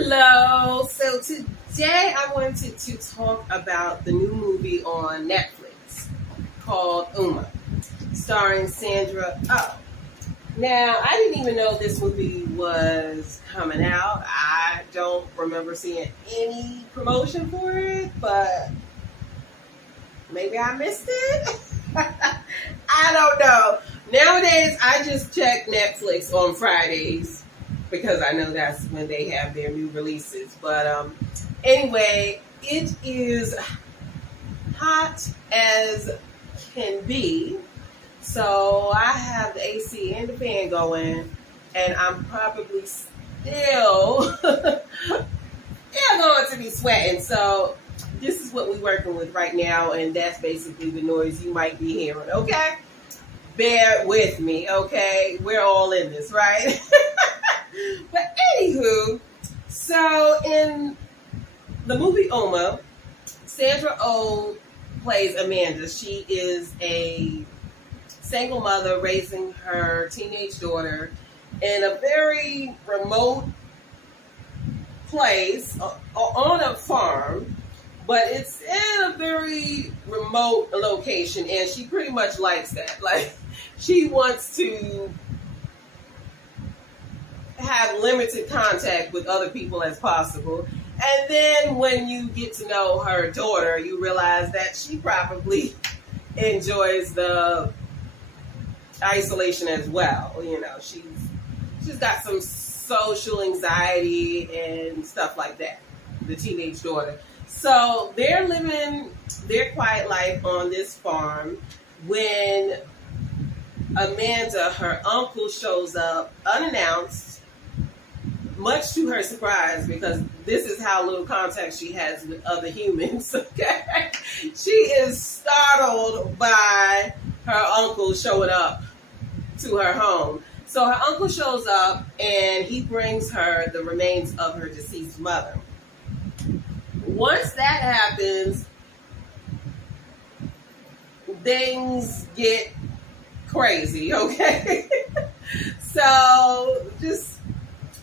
Hello. So today I wanted to talk about the new movie on Netflix called Umma, starring Sandra Oh. Now, I didn't even know this movie was coming out. I don't remember seeing any promotion for it, but maybe I missed it. I don't know. Nowadays, I just check Netflix on Fridays because I know that's when they have their new releases. But anyway, it is hot as can be. So I have the AC and the fan going, and I'm probably still going to be sweating. So this is what we're working with right now, and that's basically the noise you might be hearing, okay? Bear with me, okay? We're all in this, right? But anywho, so in the movie Umma, Sandra Oh plays Amanda. She is a single mother raising her teenage daughter in a very remote place on a farm, but it's in a very remote location, and she pretty much likes that. Like, she wants to have limited contact with other people as possible. And then when you get to know her daughter, you realize that she probably enjoys the isolation as well. You know, she's got some social anxiety and stuff like that, the teenage daughter. So they're living their quiet life on this farm when Amanda, her uncle, shows up unannounced, much to her surprise, because this is how little contact she has with other humans, okay? She is startled by her uncle showing up to her home. So her uncle shows up, and he brings her the remains of her deceased mother. Once that happens, things get crazy, okay? So just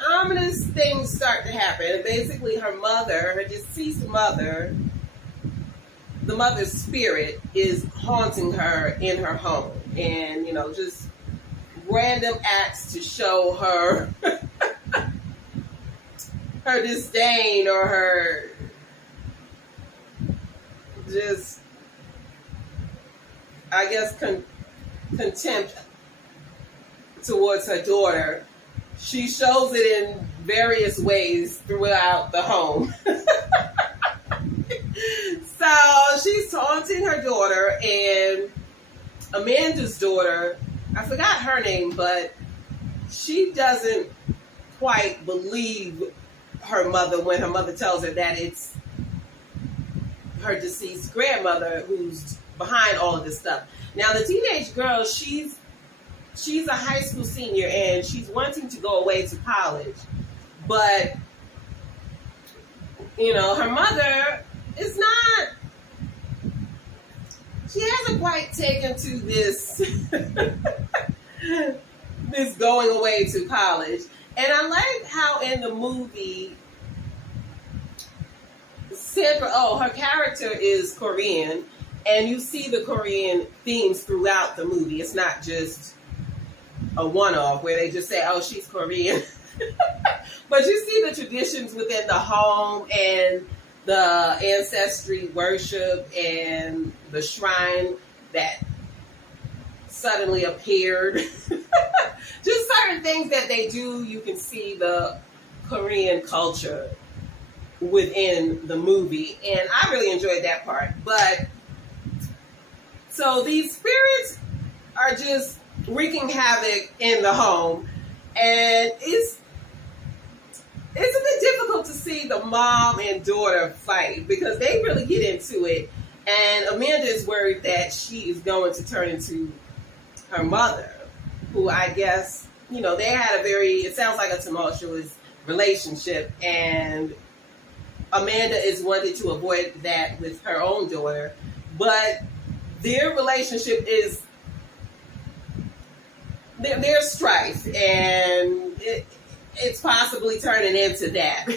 ominous things start to happen. Basically, her mother, her deceased mother, the mother's spirit is haunting her in her home. And, you know, just random acts to show her her disdain or her just, I guess, contempt towards her daughter. She shows it in various ways throughout the home. So she's taunting her daughter, and Amanda's daughter, I forgot her name, but she doesn't quite believe her mother when her mother tells her that it's her deceased grandmother who's behind all of this stuff. Now, the teenage girl, she's a high school senior, and she's wanting to go away to college. But, you know, her mother is not, she hasn't quite taken to this, this going away to college. And I like how in the movie, Sandra Oh, her character is Korean, and you see the Korean themes throughout the movie. It's not just a one-off where they just say, oh, she's Korean. But you see the traditions within the home and the ancestry worship and the shrine that suddenly appeared. Just certain things that they do, you can see the Korean culture within the movie. And I really enjoyed that part. But so these spirits are just wreaking havoc in the home, and it's a bit difficult to see the mom and daughter fight because they really get into it, and Amanda is worried that she is going to turn into her mother, who I guess, you know, they had it sounds like a tumultuous relationship, and Amanda is wanting to avoid that with her own daughter, but their relationship is, there's strife, and it's possibly turning into that.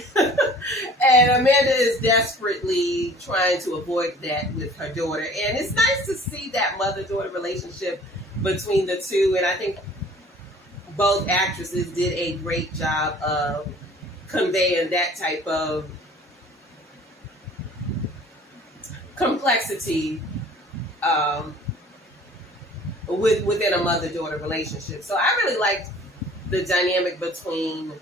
And Amanda is desperately trying to avoid that with her daughter. And it's nice to see that mother-daughter relationship between the two. And I think both actresses did a great job of conveying that type of complexity within a mother-daughter relationship. So I really liked the dynamic between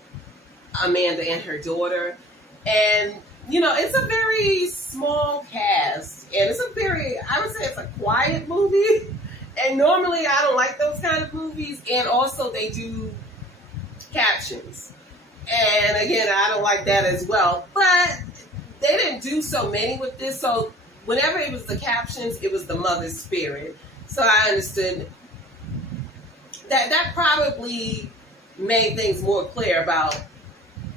Amanda and her daughter. And, you know, it's a very small cast. And it's a very, I would say it's a quiet movie. And normally I don't like those kind of movies. And also they do captions. And again, I don't like that as well. But they didn't do so many with this. So whenever it was the captions, it was the mother's spirit. So I understood that probably made things more clear about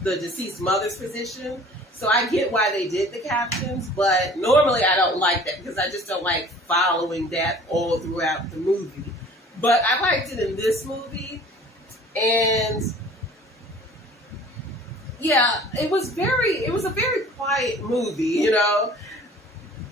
the deceased mother's position. So I get why they did the captions, but normally I don't like that because I just don't like following that all throughout the movie. But I liked it in this movie. And yeah, it was a very quiet movie, you know.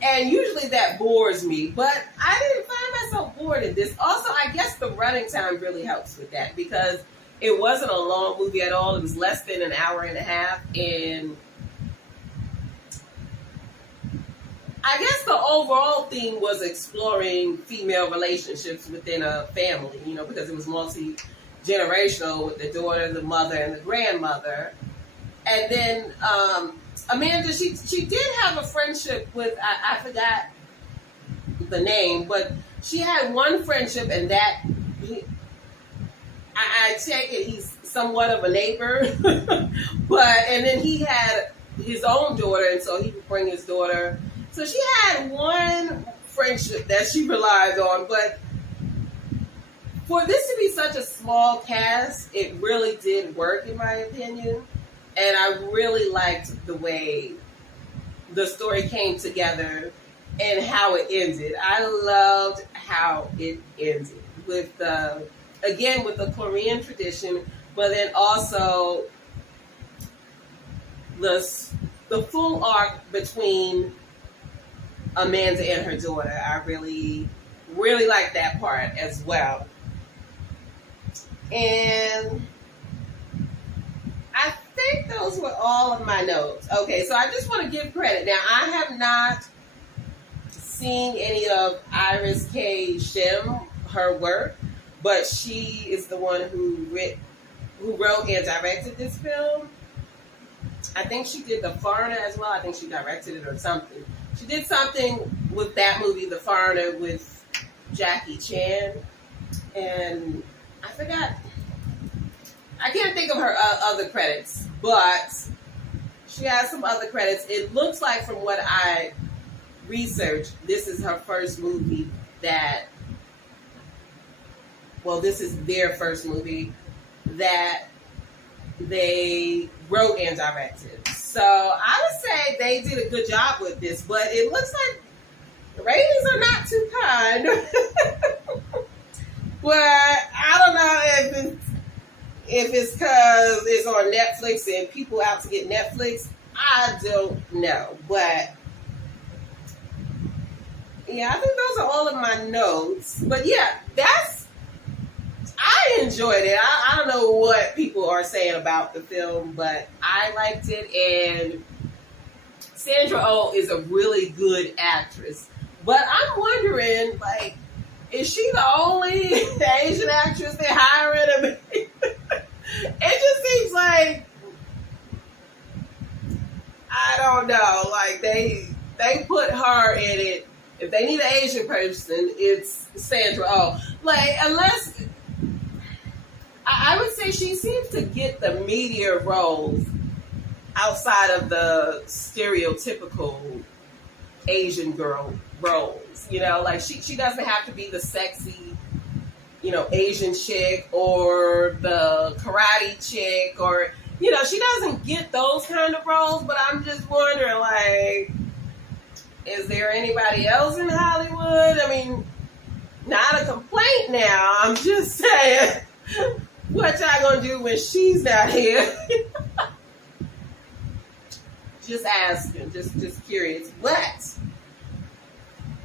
And usually that bores me, but I didn't find myself bored in this. Also, I guess the running time really helps with that because it wasn't a long movie at all. It was less than an hour and a half. And I guess the overall theme was exploring female relationships within a family, you know, because it was multi-generational with the daughter, the mother, and the grandmother. And then Amanda, she did have a friendship with, I forgot the name, but she had one friendship, and that, I take it he's somewhat of a neighbor, and then he had his own daughter, and so he would bring his daughter. So she had one friendship that she relies on, but for this to be such a small cast, it really did work, in my opinion. And I really liked the way the story came together and how it ended. I loved how it ended with the Korean tradition, but then also the full arc between Amanda and her daughter. I really, really liked that part as well. And I think those were all of my notes. Okay, so I just want to give credit. Now, I have not seen any of Iris K. Shim, her work, but she is the one who wrote and directed this film. I think she did The Foreigner as well. I think she directed it or something. She did something with that movie, The Foreigner, with Jackie Chan. And I forgot. I can't think of her other credits, but she has some other credits. It looks like, from what I researched, this is her first movie this is their first movie that they wrote and directed. So I would say they did a good job with this, but it looks like the ratings are not too kind. But I don't know if it's because it's on Netflix and people out to get Netflix. I don't know. But yeah, I think those are all of my notes. But yeah, I enjoyed it. I don't know what people are saying about the film, but I liked it. And Sandra Oh is a really good actress. But I'm wondering, like, is she the only Asian actress they're hiring? It just seems like, I don't know, like they put her in it. If they need an Asian person, it's Sandra Oh. Like, unless, I would say she seems to get the media roles outside of the stereotypical Asian girl roles. You know, like she doesn't have to be the sexy, you know, Asian chick or the karate chick, or, you know, she doesn't get those kind of roles. But I'm just wondering, like, is there anybody else in Hollywood? I mean, not a complaint now, I'm just saying. What y'all gonna do when she's not here? Just asking, just curious. But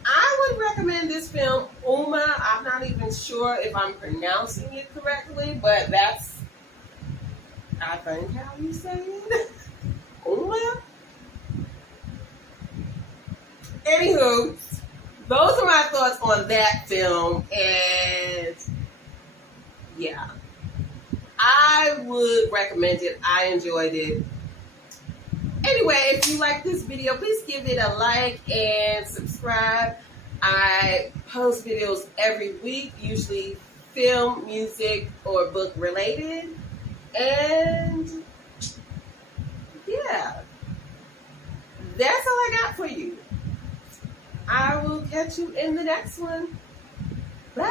I would recommend this film, Umma. I'm not even sure if I'm pronouncing it correctly, but that's, I think, how you say it. Umma? Anywho, those are my thoughts on that film, and yeah, I would recommend it. I enjoyed it. Anyway, if you like this video, please give it a like and subscribe. I post videos every week, usually film, music, or book related. And yeah, that's all I got for you. I will catch you in the next one. Bye.